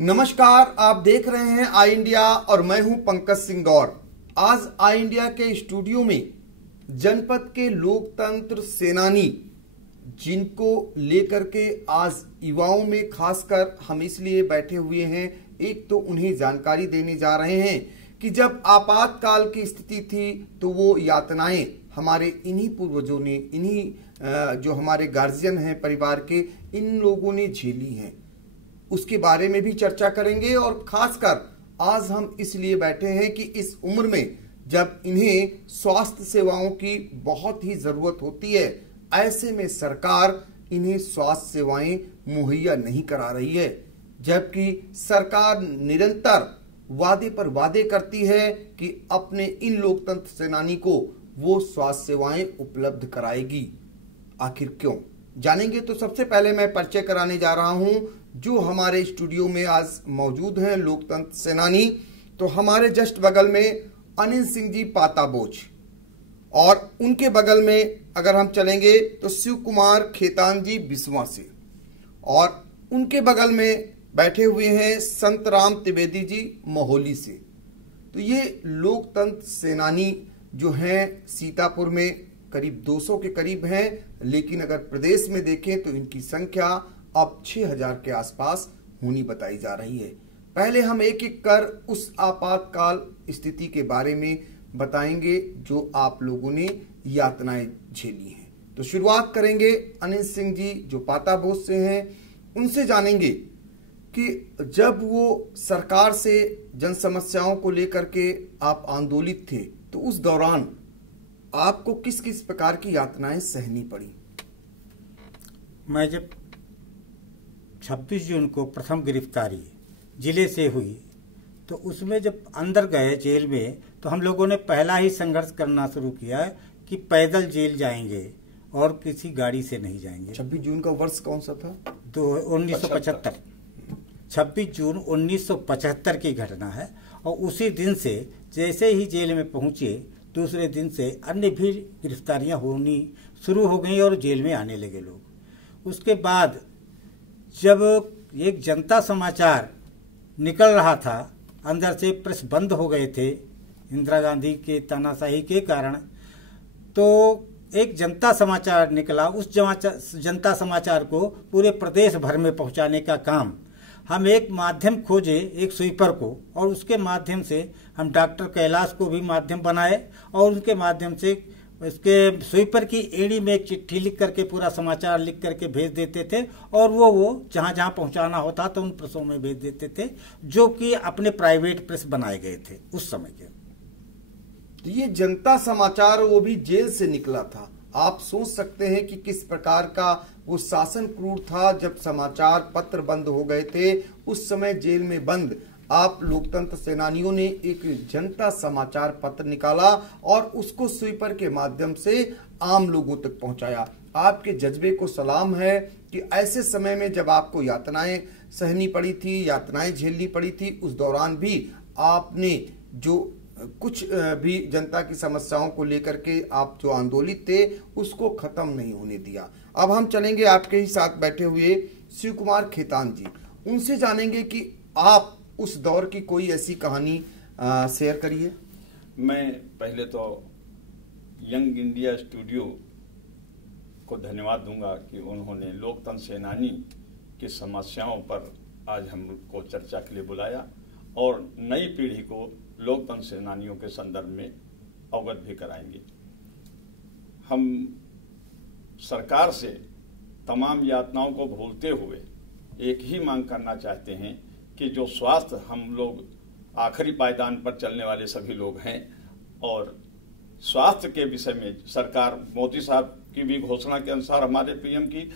नमस्कार, आप देख रहे हैं आई इंडिया और मैं हूं पंकज सिंह गौर। आज आई इंडिया के स्टूडियो में जनपद के लोकतंत्र सेनानी जिनको लेकर के आज युवाओं में खासकर हम इसलिए बैठे हुए हैं, एक तो उन्हें जानकारी देने जा रहे हैं कि जब आपातकाल की स्थिति थी तो वो यातनाएं हमारे इन्हीं पूर्वजों ने, इन्हीं जो हमारे गार्जियन हैं परिवार के, इन लोगों ने झेली हैं। उसके बारे में भी चर्चा करेंगे और खासकर आज हम इसलिए बैठे हैं कि इस उम्र में जब इन्हें स्वास्थ्य सेवाओं की बहुत ही जरूरत होती है, ऐसे में सरकार इन्हें स्वास्थ्य सेवाएं मुहैया नहीं करा रही है, जबकि सरकार निरंतर वादे पर वादे करती है कि अपने इन लोकतंत्र सेनानी को वो स्वास्थ्य सेवाएं उपलब्ध कराएगी। आखिर क्यों, जानेंगे। तो सबसे पहले मैं परिचय कराने जा रहा हूं जो हमारे स्टूडियो में आज मौजूद हैं लोकतंत्र सेनानी। तो हमारे जस्ट बगल में अनिल सिंह जी पाताबोच, और उनके बगल में अगर हम चलेंगे तो शिव कुमार खेतान जी बिस्वा से, और उनके बगल में बैठे हुए हैं संतराम त्रिवेदी जी मोहाली से। तो ये लोकतंत्र सेनानी जो हैं सीतापुर में करीब 200 के करीब हैं, लेकिन अगर प्रदेश में देखें तो इनकी संख्या अब 6000 के आसपास होनी बताई जा रही है। पहले हम एक एक कर उस आपातकाल स्थिति के बारे में बताएंगे जो आप लोगों ने यातनाएं झेली हैं। तो शुरुआत करेंगे अनिल सिंह जी जो पाताबोच से हैं, उनसे जानेंगे कि जब वो सरकार से जन समस्याओं को लेकर के आप आंदोलित थे तो उस दौरान आपको किस किस प्रकार की यातनाएं सहनी पड़ी? मैं जब 26 जून को प्रथम गिरफ्तारी जिले से हुई तो उसमें जब अंदर गए जेल में तो हम लोगों ने पहला ही संघर्ष करना शुरू किया कि पैदल जेल जाएंगे और किसी गाड़ी से नहीं जाएंगे। 26 जून का वर्ष कौन सा था? तो 1975, 26 जून 1975 की घटना है। और उसी दिन से जैसे ही जेल में पहुंचे दूसरे दिन से अन्य भी गिरफ्तारियां होनी शुरू हो गई और जेल में आने लगे लोग। उसके बाद जब एक जनता समाचार निकल रहा था, अंदर से प्रेस बंद हो गए थे इंदिरा गांधी के तानाशाही के कारण, तो एक जनता समाचार निकला। उस जनता समाचार को पूरे प्रदेश भर में पहुंचाने का काम हम एक माध्यम खोजे, एक स्वीपर को, और उसके माध्यम से हम डॉक्टर कैलाश को भी माध्यम बनाए और उनके माध्यम से इसके स्वीपर की एड़ी में एक चिट्ठी लिख करके पूरा समाचार लिख करके भेज देते थे और वो जहां जहां पहुंचाना होता तो उन प्रेसों में भेज देते थे जो कि अपने प्राइवेट प्रेस बनाए गए थे उस समय के। तो ये जनता समाचार वो भी जेल से निकला था। आप सोच सकते हैं कि किस प्रकार का वो शासन क्रूर था। जब समाचार पत्र बंद हो गए थे उस समय जेल में बंद आप लोकतंत्र सेनानियों ने एक जनता समाचार पत्र निकाला और उसको स्वीपर के माध्यम से आम लोगों तक पहुंचाया। आपके जज्बे को सलाम है कि ऐसे समय में जब आपको यातनाएं सहनी पड़ी थी, यातनाएं झेलनी पड़ी थी, उस दौरान भी आपने जो कुछ भी जनता की समस्याओं को लेकर के आप जो आंदोलित थे उसको खत्म नहीं होने दिया। अब हम चलेंगे आपके ही साथ बैठे हुए शिव कुमार खेतान जी, उनसे जानेंगे कि आप उस दौर की कोई ऐसी कहानी शेयर करिए। मैं पहले तो यंग इंडिया स्टूडियो को धन्यवाद दूंगा कि उन्होंने लोकतंत्र सेनानी की समस्याओं पर आज हमको चर्चा के लिए बुलाया और नई पीढ़ी को लोकतंत्र सेनानियों के संदर्भ में अवगत भी कराएंगे। हम सरकार से तमाम यातनाओं को भूलते हुए एक ही मांग करना चाहते हैं कि जो स्वास्थ्य, हम लोग आखिरी पायदान पर चलने वाले सभी लोग हैं और स्वास्थ्य के विषय में सरकार मोदी साहब की भी घोषणा के अनुसार हमारे पीएम की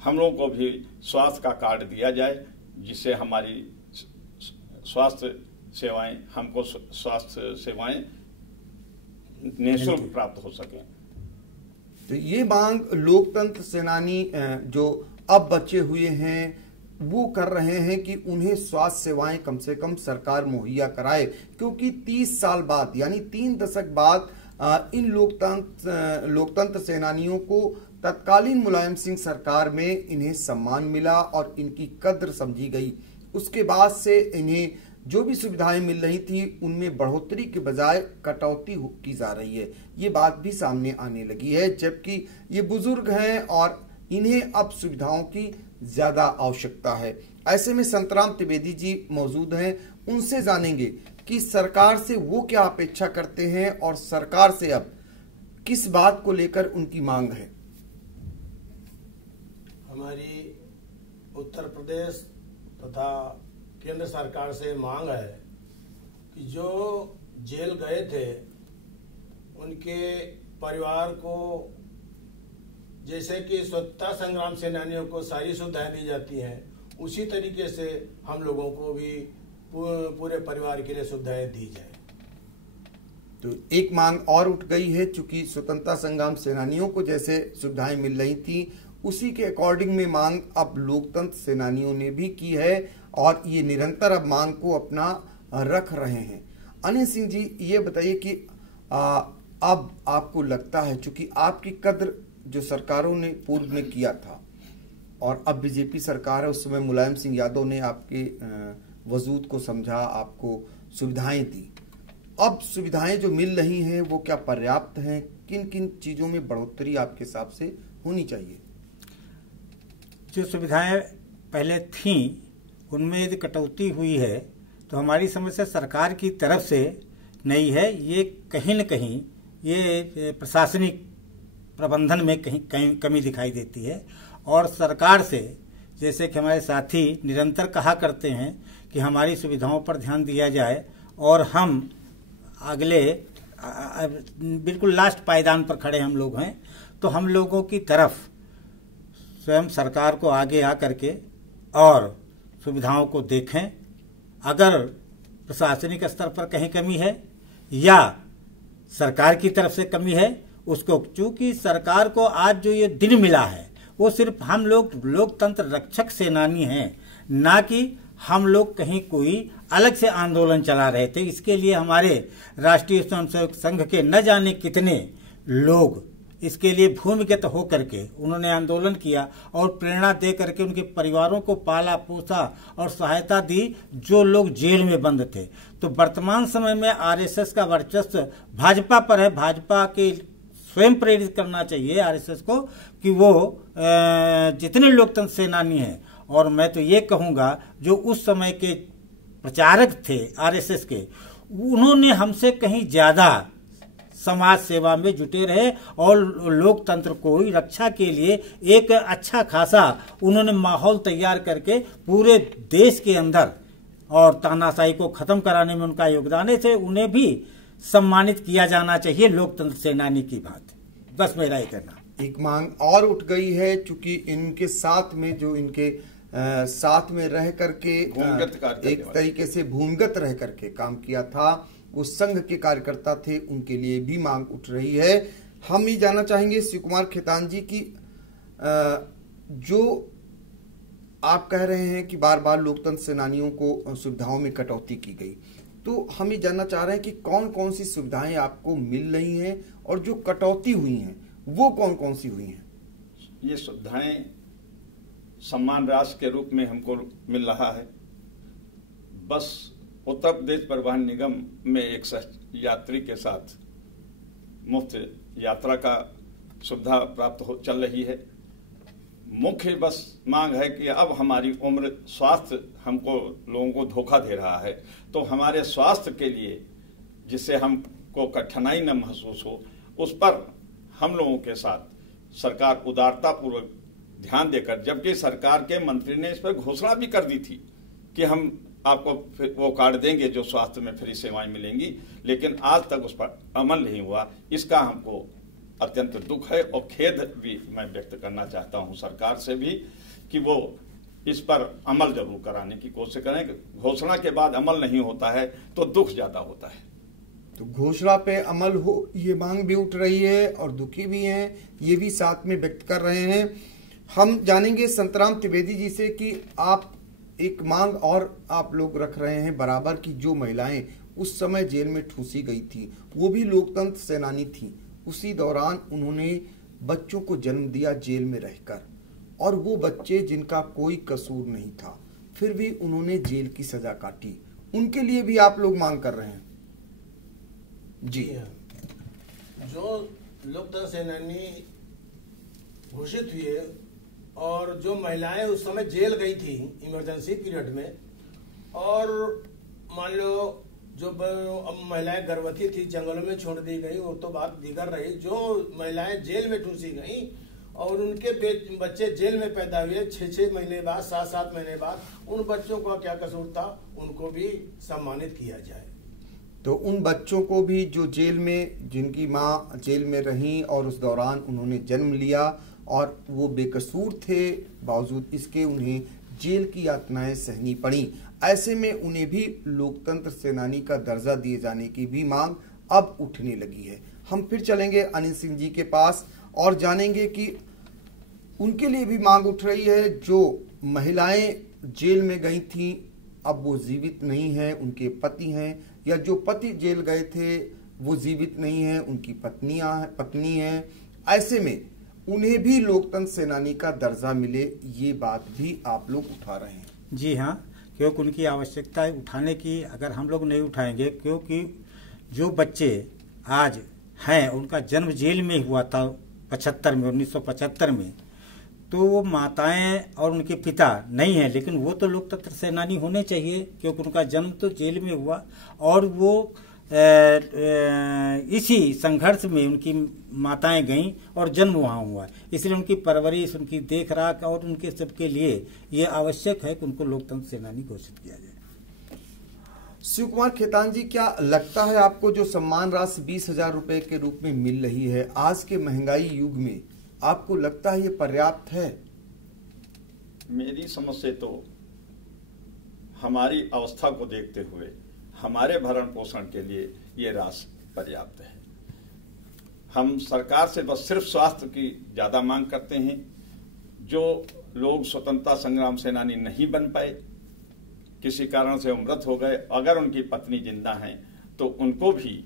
हम लोगों को भी स्वास्थ्य का कार्ड दिया जाए जिससे हमारी स्वास्थ्य सेवाएं, हमको स्वास्थ्य सेवाएं निःशुल्क प्राप्त हो सकें। तो ये मांग लोकतंत्र सेनानी जो अब बचे हुए हैं वो कर रहे हैं कि उन्हें स्वास्थ्य सेवाएं कम से कम सरकार मुहैया कराए, क्योंकि 30 साल बाद यानी 3 दशक बाद इन लोकतंत्र सेनानियों को तत्कालीन मुलायम सिंह सरकार में इन्हें सम्मान मिला और इनकी कद्र समझी गई। उसके बाद से इन्हें जो भी सुविधाएं मिल रही थी उनमें बढ़ोतरी के बजाय कटौती की जा रही है। ये बात भी सामने आने लगी है, जबकि ये बुजुर्ग हैं और इन्हें अब सुविधाओं की ज्यादा आवश्यकता है। ऐसे में संतराम त्रिवेदी जी मौजूद हैं, उनसे जानेंगे कि सरकार से वो क्या अपेक्षा करते हैं और सरकार से अब किस बात को लेकर उनकी मांग है। हमारी उत्तर प्रदेश तथा केंद्र सरकार से मांग है कि जो जेल गए थे उनके परिवार को जैसे कि स्वतंत्रता संग्राम सेनानियों को सारी सुविधाएं दी जाती हैं, उसी तरीके से हम लोगों को भी पूरे परिवार के लिए सुविधाएं दी जाए। तो एक मांग और उठ गई है, चूंकि स्वतंत्रता संग्राम सेनानियों को जैसे सुविधाएं मिल रही थी उसी के अकॉर्डिंग में मांग अब लोकतंत्र सेनानियों ने भी की है और ये निरंतर अब मांग को अपना रख रहे हैं। अनिल सिंह जी, ये बताइए कि अब आपको लगता है, चूंकि आपकी कद्र जो सरकारों ने पूर्व में किया था और अब बीजेपी सरकार है, उस समय मुलायम सिंह यादव ने आपके वजूद को समझा, आपको सुविधाएं दी। अब सुविधाएं जो मिल रही हैं वो क्या पर्याप्त हैं? किन किन चीजों में बढ़ोतरी आपके हिसाब से होनी चाहिए? जो सुविधाएं पहले थीं उनमें यदि कटौती हुई है तो हमारी समस्या सरकार की तरफ से नहीं है, ये कहीं न कहीं ये प्रशासनिक प्रबंधन में कहीं कमी दिखाई देती है। और सरकार से, जैसे कि हमारे साथी निरंतर कहा करते हैं कि हमारी सुविधाओं पर ध्यान दिया जाए और हम अगले बिल्कुल लास्ट पायदान पर खड़े हम लोग हैं, तो हम लोगों की तरफ स्वयं सरकार को आगे आकर के और सुविधाओं को देखें। अगर प्रशासनिक स्तर पर कहीं कमी है या सरकार की तरफ से कमी है, उसको, चूंकि सरकार को आज जो ये दिन मिला है वो सिर्फ हम लोग लोकतंत्र रक्षक सेनानी हैं, ना कि हम लोग कहीं कोई अलग से आंदोलन चला रहे थे। इसके लिए हमारे राष्ट्रीय स्वयंसेवक संघ के न जाने कितने लोग इसके लिए भूमिगत होकर के उन्होंने आंदोलन किया और प्रेरणा दे करके उनके परिवारों को पाला पोसा और सहायता दी जो लोग जेल में बंद थे। तो वर्तमान समय में आरएसएस का वर्चस्व भाजपा पर है। भाजपा के स्वयं प्रेरित करना चाहिए आरएसएस को कि वो जितने लोकतंत्र सेनानी हैं, और मैं तो ये कहूँगा जो उस समय के प्रचारक थे आरएसएस के, उन्होंने हमसे कहीं ज्यादा समाज सेवा में जुटे रहे और लोकतंत्र को रक्षा के लिए एक अच्छा खासा उन्होंने माहौल तैयार करके पूरे देश के अंदर और तानाशाही को खत्म कराने में उनका योगदान है। उन्हें भी सम्मानित किया जाना चाहिए लोकतंत्र सेनानी की बात। बस मेरा ये कहना। एक मांग और उठ गई है, चूंकि इनके साथ में जो इनके साथ में रह करके एक तरीके से भूमिगत रह करके काम किया था, वो संघ के कार्यकर्ता थे, उनके लिए भी मांग उठ रही है। हम ये जानना चाहेंगे शिव कुमार खेतान जी की, जो आप कह रहे हैं कि बार बार लोकतंत्र सेनानियों को सुविधाओं में कटौती की गई, तो हम ये जानना चाह रहे हैं कि कौन कौन सी सुविधाएं आपको मिल रही हैं और जो कटौती हुई हैं वो कौन कौन सी हुई हैं? ये सुविधाएं सम्मान राशि के रूप में हमको मिल रहा है। बस उत्तर प्रदेश परिवहन निगम में एक यात्री के साथ मुफ्त यात्रा का सुविधा प्राप्त चल रही है। मुख्य बस मांग है कि अब हमारी उम्र, स्वास्थ्य हमको लोगों को धोखा दे रहा है, तो हमारे स्वास्थ्य के लिए जिससे हमको कठिनाई न महसूस हो, उस पर हम लोगों के साथ सरकार उदारता पूर्वक ध्यान देकर, जबकि सरकार के मंत्री ने इस पर घोषणा भी कर दी थी कि हम आपको वो कार्ड देंगे जो स्वास्थ्य में फ्री सेवाएं मिलेंगी, लेकिन आज तक उस पर अमल नहीं हुआ। इसका हमको अत्यंत दुख है और खेद भी मैं व्यक्त करना चाहता हूं सरकार से भी कि वो इस पर अमल जरूर कराने की कोशिश करें। घोषणा के बाद अमल नहीं होता है तो दुख ज्यादा होता है। तो घोषणा पे अमल हो, ये मांग भी उठ रही है और दुखी भी हैं, ये भी साथ में व्यक्त कर रहे हैं। हम जानेंगे संतराम त्रिवेदी जी से कि आप एक मांग और आप लोग रख रहे हैं बराबर की, जो महिलाएं उस समय जेल में ठूसी गई थी वो भी लोकतंत्र सेनानी थी। उसी दौरान उन्होंने बच्चों को जन्म दिया जेल में रहकर, और वो बच्चे जिनका कोई कसूर नहीं था। फिर भी उन्होंने जेल की सजा काटी, उनके लिए भी आप लोग मांग कर रहे हैं? जी जो लोकतंत्र सेनानी घोषित हुए और जो महिलाएं उस समय जेल गई थी इमरजेंसी पीरियड में, और मान लो जो महिलाएं गर्भवती थी जंगलों में छोड़ दी गई, वो तो बात दिगर रही। जो महिलाएं जेल में ठूसी गई और उनके बच्चे जेल में पैदा हुए 6-6 महीने बाद, 7-7 महीने बाद, उन बच्चों का क्या कसूर था, उनको भी सम्मानित किया जाए। तो उन बच्चों को भी जो जेल में, जिनकी माँ जेल में रहीं और उस दौरान उन्होंने जन्म लिया और वो बेकसूर थे, बावजूद इसके उन्हें जेल की यातनाएं सहनी पड़ी, ऐसे में उन्हें भी लोकतंत्र सेनानी का दर्जा दिए जाने की भी मांग अब उठने लगी है। हम फिर चलेंगे अनिल सिंह जी के पास और जानेंगे कि उनके लिए भी मांग उठ रही है। जो महिलाएं जेल में गई थीं अब वो जीवित नहीं है, उनके पति हैं, या जो पति जेल गए थे वो जीवित नहीं है, उनकी पत्नी है, ऐसे में उन्हें भी लोकतंत्र सेनानी का दर्जा मिले, ये बात भी आप लोग उठा रहे हैं। जी हाँ, क्योंकि उनकी आवश्यकता है उठाने की। अगर हम लोग नहीं उठाएंगे, क्योंकि जो बच्चे आज हैं उनका जन्म जेल में हुआ था 1975 में, तो वो माताएं और उनके पिता नहीं हैं, लेकिन वो तो लोकतंत्र सेनानी होने चाहिए, क्योंकि उनका जन्म तो जेल में हुआ और वो इसी संघर्ष में उनकी माताएं गईं और जन्म वहाँ हुआ, इसलिए उनकी परवरिश, उनकी देखरेख और उनके सबके लिए ये आवश्यक है कि उनको लोकतंत्र सेनानी घोषित किया जाए। शिव कुमार खेतान जी, क्या लगता है आपको जो सम्मान राशि 20,000 रुपए के रूप में मिल रही है आज के महंगाई युग में, आपको लगता है ये पर्याप्त है? मेरी समझ से तो हमारी अवस्था को देखते हुए हमारे भरण पोषण के लिए ये राशि पर्याप्त है। हम सरकार से बस सिर्फ स्वास्थ्य की ज्यादा मांग करते हैं। जो लोग स्वतंत्रता संग्राम सेनानी नहीं बन पाए, किसी कारण से मृत हो गए, अगर उनकी पत्नी जिंदा हैं तो उनको भी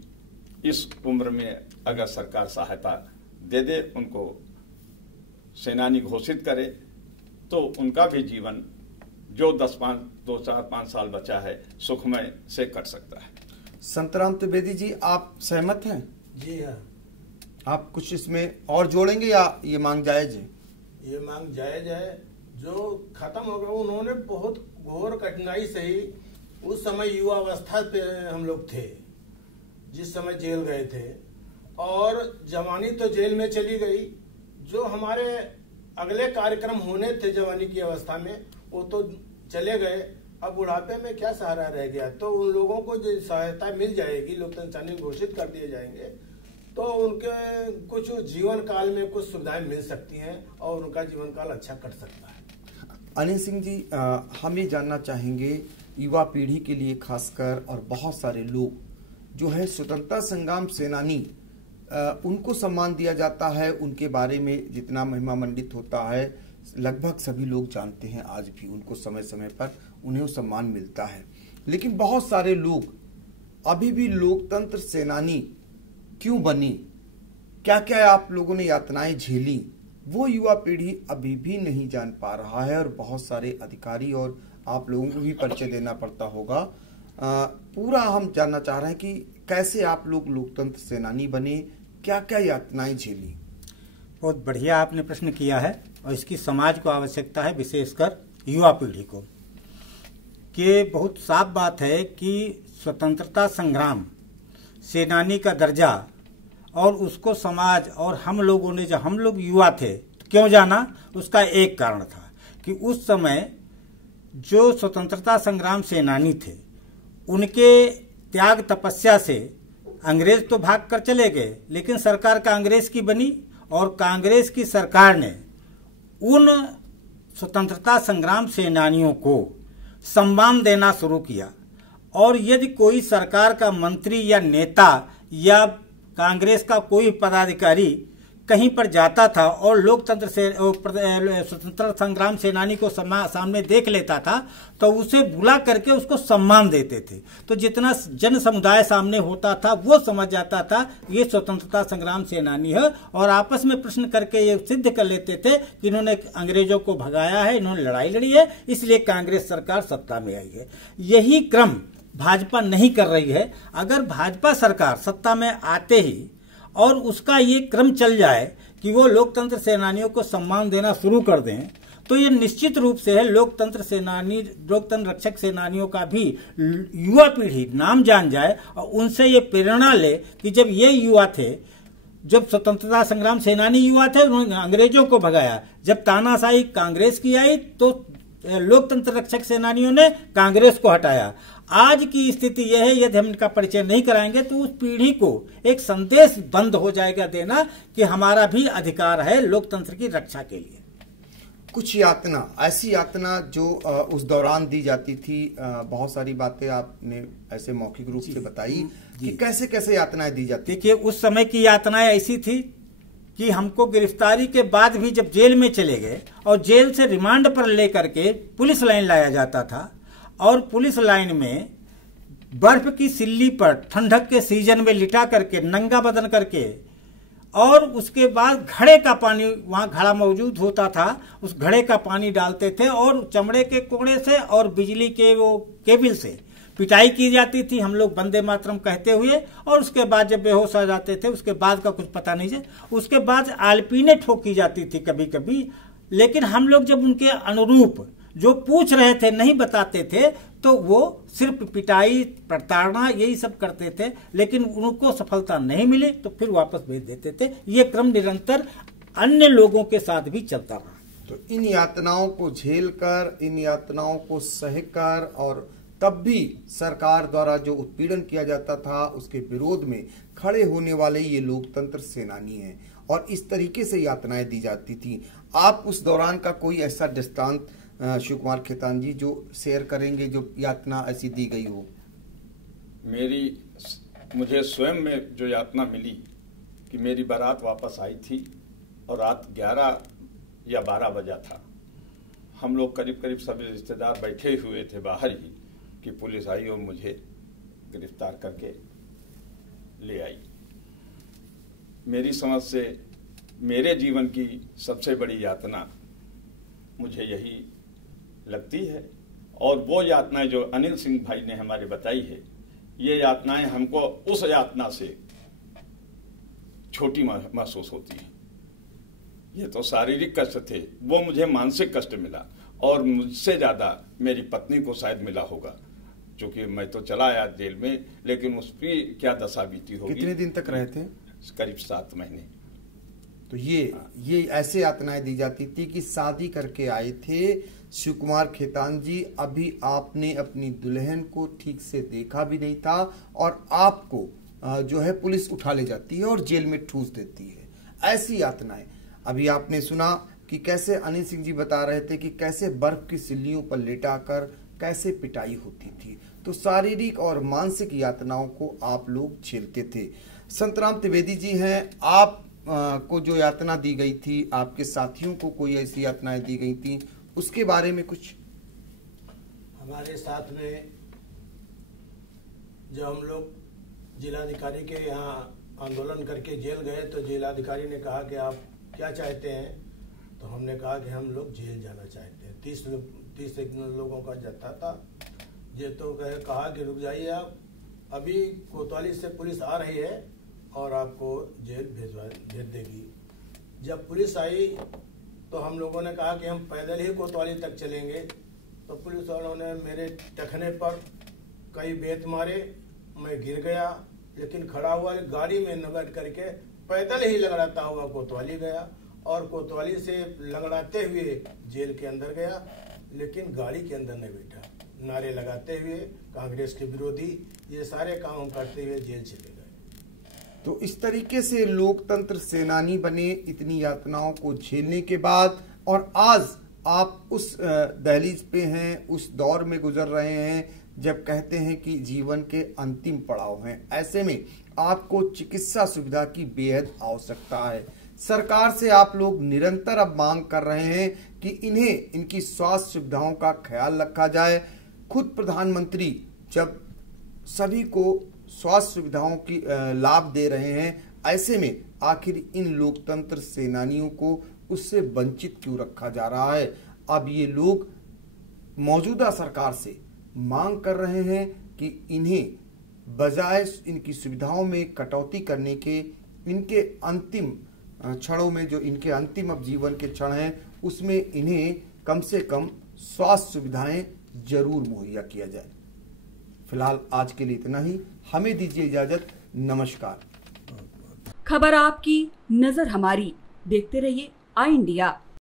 इस उम्र में अगर सरकार सहायता दे दे, उनको सेनानी घोषित करे, तो उनका भी जीवन जो 2-4-5 साल बचा है सुखमय से कट सकता है। संतराम त्रिवेदी जी, आप सहमत हैं? जी हाँ। आप कुछ इसमें और जोड़ेंगे या ये मांग जायज है? ये मांग जायज है। जो खत्म हो गया, उन्होंने बहुत घोर कठिनाई से ही, उस समय युवा अवस्था पे हम लोग थे जिस समय जेल गए थे, और जवानी तो जेल में चली गई। जो हमारे अगले कार्यक्रम होने थे जवानी की अवस्था में, वो तो चले गए। अब बुढ़ापे में क्या सहारा रह गया? तो उन लोगों को जो सहायता मिल जाएगी, लोकतंत्र सेनानी घोषित कर दिए जाएंगे, तो उनके कुछ जीवन काल में कुछ सुविधाएं मिल सकती हैं और उनका जीवन काल अच्छा कट सकता है। अनिल सिंह जी, हम ये जानना चाहेंगे युवा पीढ़ी के लिए खासकर, और बहुत सारे लोग जो है स्वतंत्रता संग्राम सेनानी, उनको सम्मान दिया जाता है, उनके बारे में जितना महिमा मंडित होता है लगभग सभी लोग जानते हैं, आज भी उनको समय समय पर उन्हें सम्मान मिलता है, लेकिन बहुत सारे लोग अभी भी लोकतंत्र सेनानी क्यों बनी, क्या क्या आप लोगों ने यातनाएं झेली, वो युवा पीढ़ी अभी भी नहीं जान पा रहा है। और बहुत सारे अधिकारी और आप लोगों को भी परिचय देना पड़ता होगा। पूरा हम जानना चाह रहे हैं कि कैसे आप लोग लोकतंत्र सेनानी बने, क्या क्या यातनाएं झेली। बहुत बढ़िया आपने प्रश्न किया है, और इसकी समाज को आवश्यकता है, विशेषकर युवा पीढ़ी को। कि बहुत साफ बात है कि स्वतंत्रता संग्राम सेनानी का दर्जा और उसको समाज और हम लोगों ने, जब हम लोग युवा थे तो क्यों जाना, उसका एक कारण था कि उस समय जो स्वतंत्रता संग्राम सेनानी थे, उनके त्याग तपस्या से अंग्रेज तो भाग कर चले गए, लेकिन सरकार कांग्रेस की बनी और कांग्रेस की सरकार ने उन स्वतंत्रता संग्राम सेनानियों को सम्मान देना शुरू किया। और यदि कोई सरकार का मंत्री या नेता या कांग्रेस का कोई पदाधिकारी कहीं पर जाता था और लोकतंत्र से स्वतंत्रता संग्राम सेनानी को सामने देख लेता था तो उसे बुला करके उसको सम्मान देते थे। तो जितना जन समुदाय सामने होता था वो समझ जाता था ये स्वतंत्रता संग्राम सेनानी है, और आपस में प्रश्न करके ये सिद्ध कर लेते थे कि इन्होंने अंग्रेजों को भगाया है, इन्होंने लड़ाई लड़ी है, इसलिए कांग्रेस सरकार सत्ता में आई है। यही क्रम भाजपा नहीं कर रही है। अगर भाजपा सरकार सत्ता में आते ही और उसका ये क्रम चल जाए कि वो लोकतंत्र सेनानियों को सम्मान देना शुरू कर दें, तो ये निश्चित रूप से है लोकतंत्र रक्षक सेनानियों का भी युवा पीढ़ी नाम जान जाए और उनसे ये प्रेरणा ले कि जब ये युवा थे, जब स्वतंत्रता संग्राम सेनानी युवा थे, उन्होंने अंग्रेजों को भगाया, जब तानाशाही कांग्रेस की आई तो लोकतंत्र रक्षक सेनानियों ने कांग्रेस को हटाया। आज की स्थिति यह है, यदि हम इनका परिचय नहीं कराएंगे तो उस पीढ़ी को एक संदेश बंद हो जाएगा देना कि हमारा भी अधिकार है लोकतंत्र की रक्षा के लिए। कुछ यातना, ऐसी यातना जो उस दौरान दी जाती थी, बहुत सारी बातें आपने ऐसे मौखिक रूप से बताई कि कैसे कैसे यातनाएं दी जाती। देखिए, उस समय की यातनाएं ऐसी थी कि हमको गिरफ्तारी के बाद भी जब जेल में चले गए और जेल से रिमांड पर लेकर के पुलिस लाइन लाया जाता था, और पुलिस लाइन में बर्फ की सिल्ली पर ठंडक के सीजन में लिटा करके नंगा बदन करके, और उसके बाद घड़े का पानी, वहां घड़ा मौजूद होता था, उस घड़े का पानी डालते थे और चमड़े के कोड़े से और बिजली के वो केबल से पिटाई की जाती थी, हम लोग वंदे मातरम कहते हुए। और उसके बाद जब बेहोश आ जाते थे, उसके बाद का कुछ पता नहीं है। उसके बाद आलपीने ठोकी जाती थी कभी कभी, लेकिन हम लोग जब उनके अनुरूप जो पूछ रहे थे नहीं बताते थे तो वो सिर्फ पिटाई, प्रताड़ना यही सब करते थे, लेकिन उनको सफलता नहीं मिली तो फिर वापस भेज देते थे। ये क्रम निरंतर अन्य लोगों के साथ भी चलता रहा। तो इन यातनाओं को झेलकर, इन यातनाओं को सहकर, और तब भी सरकार द्वारा जो उत्पीड़न किया जाता था उसके विरोध में खड़े होने वाले ये लोकतंत्र सेनानी हैं, और इस तरीके से यातनाएं दी जाती थी। आप उस दौरान का कोई ऐसा दृष्टांत शिव कुमार खेतान जी जो शेयर करेंगे, जो यातना ऐसी दी गई हो? मुझे स्वयं में जो यातना मिली कि मेरी बारात वापस आई थी और रात 11 या 12 बजा था। हम लोग करीब करीब सभी रिश्तेदार बैठे हुए थे बाहर ही कि पुलिस आई और मुझे गिरफ्तार करके ले आई। मेरी समझ से मेरे जीवन की सबसे बड़ी यातना मुझे यही लगती है, और वो यातनाएं जो अनिल सिंह भाई ने हमारे बताई है, ये यातनाएं हमको उस यातना से छोटी महसूस होती है। ये तो शारीरिक कष्ट थे, वो मुझे मानसिक कष्ट मिला, और मुझसे ज्यादा मेरी पत्नी को शायद मिला होगा, क्योंकि मैं तो चला आया जेल में, लेकिन उसकी क्या दशा बीती होगी। कितने दिन तक रहे थे? करीब 7 महीने। तो ये ऐसे यातनाएं दी जाती थी कि शादी करके आए थे शिव कुमार खेतान जी, अभी आपने अपनी दुल्हन को ठीक से देखा भी नहीं था, और आपको जो है पुलिस उठा ले जाती है और जेल में ठूस देती है। ऐसी यातनाएं अभी आपने सुना कि कैसे अनिल सिंह जी बता रहे थे कि कैसे बर्फ की सिल्लियों पर लेटाकर कैसे पिटाई होती थी। तो शारीरिक और मानसिक यातनाओं को आप लोग झेलते थे। संतराम त्रिवेदी जी हैं, आप को जो यातना दी गई थी, आपके साथियों को कोई ऐसी यातनाएं दी गई थी, उसके बारे में कुछ? हमारे साथ में जब हम लोग जिलाधिकारी के यहाँ आंदोलन करके जेल गए तो जिलाधिकारी ने कहा कि आप क्या चाहते हैं, तो हमने कहा कि हम लोग जेल जाना चाहते हैं। 30 लोगों का जत्था था। ये तो कहा कि रुक जाइए आप, अभी कोतवाली से पुलिस आ रही है और आपको जेल भेज देगी। जब पुलिस आई तो हम लोगों ने कहा कि हम पैदल ही कोतवाली तक चलेंगे, तो पुलिस वालों ने मेरे टखने पर कई बेत मारे, मैं गिर गया, लेकिन खड़ा हुआ गाड़ी में न बैठ करके पैदल ही लंगड़ाता हुआ कोतवाली गया, और कोतवाली से लंगड़ाते हुए जेल के अंदर गया, लेकिन गाड़ी के अंदर नहीं बैठा। नारे लगाते हुए कांग्रेस के विरोधी ये सारे काम करते हुए जेल चले गए। तो इस तरीके से लोकतंत्र सेनानी बने, इतनी यातनाओं को झेलने के बाद, और आज आप उस दहलीज पे हैं, उस दौर में गुजर रहे हैं जब कहते हैं कि जीवन के अंतिम पड़ाव हैं। ऐसे में आपको चिकित्सा सुविधा की बेहद आवश्यकता है। सरकार से आप लोग निरंतर अब मांग कर रहे हैं कि इन्हें इनकी स्वास्थ्य सुविधाओं का ख्याल रखा जाए। खुद प्रधानमंत्री जब सभी को स्वास्थ्य सुविधाओं की लाभ दे रहे हैं, ऐसे में आखिर इन लोकतंत्र सेनानियों को उससे वंचित क्यों रखा जा रहा है। अब ये लोग मौजूदा सरकार से मांग कर रहे हैं कि इन्हें बजाय इनकी सुविधाओं में कटौती करने के, इनके अंतिम क्षणों में जो इनके अंतिम अब जीवन के क्षण हैं उसमें इन्हें कम से कम स्वास्थ्य सुविधाएं जरूर मुहैया किया जाए। फिलहाल आज के लिए इतना ही, हमें दीजिए इजाजत। नमस्कार। खबर आपकी, नजर हमारी। देखते रहिए आई इंडिया।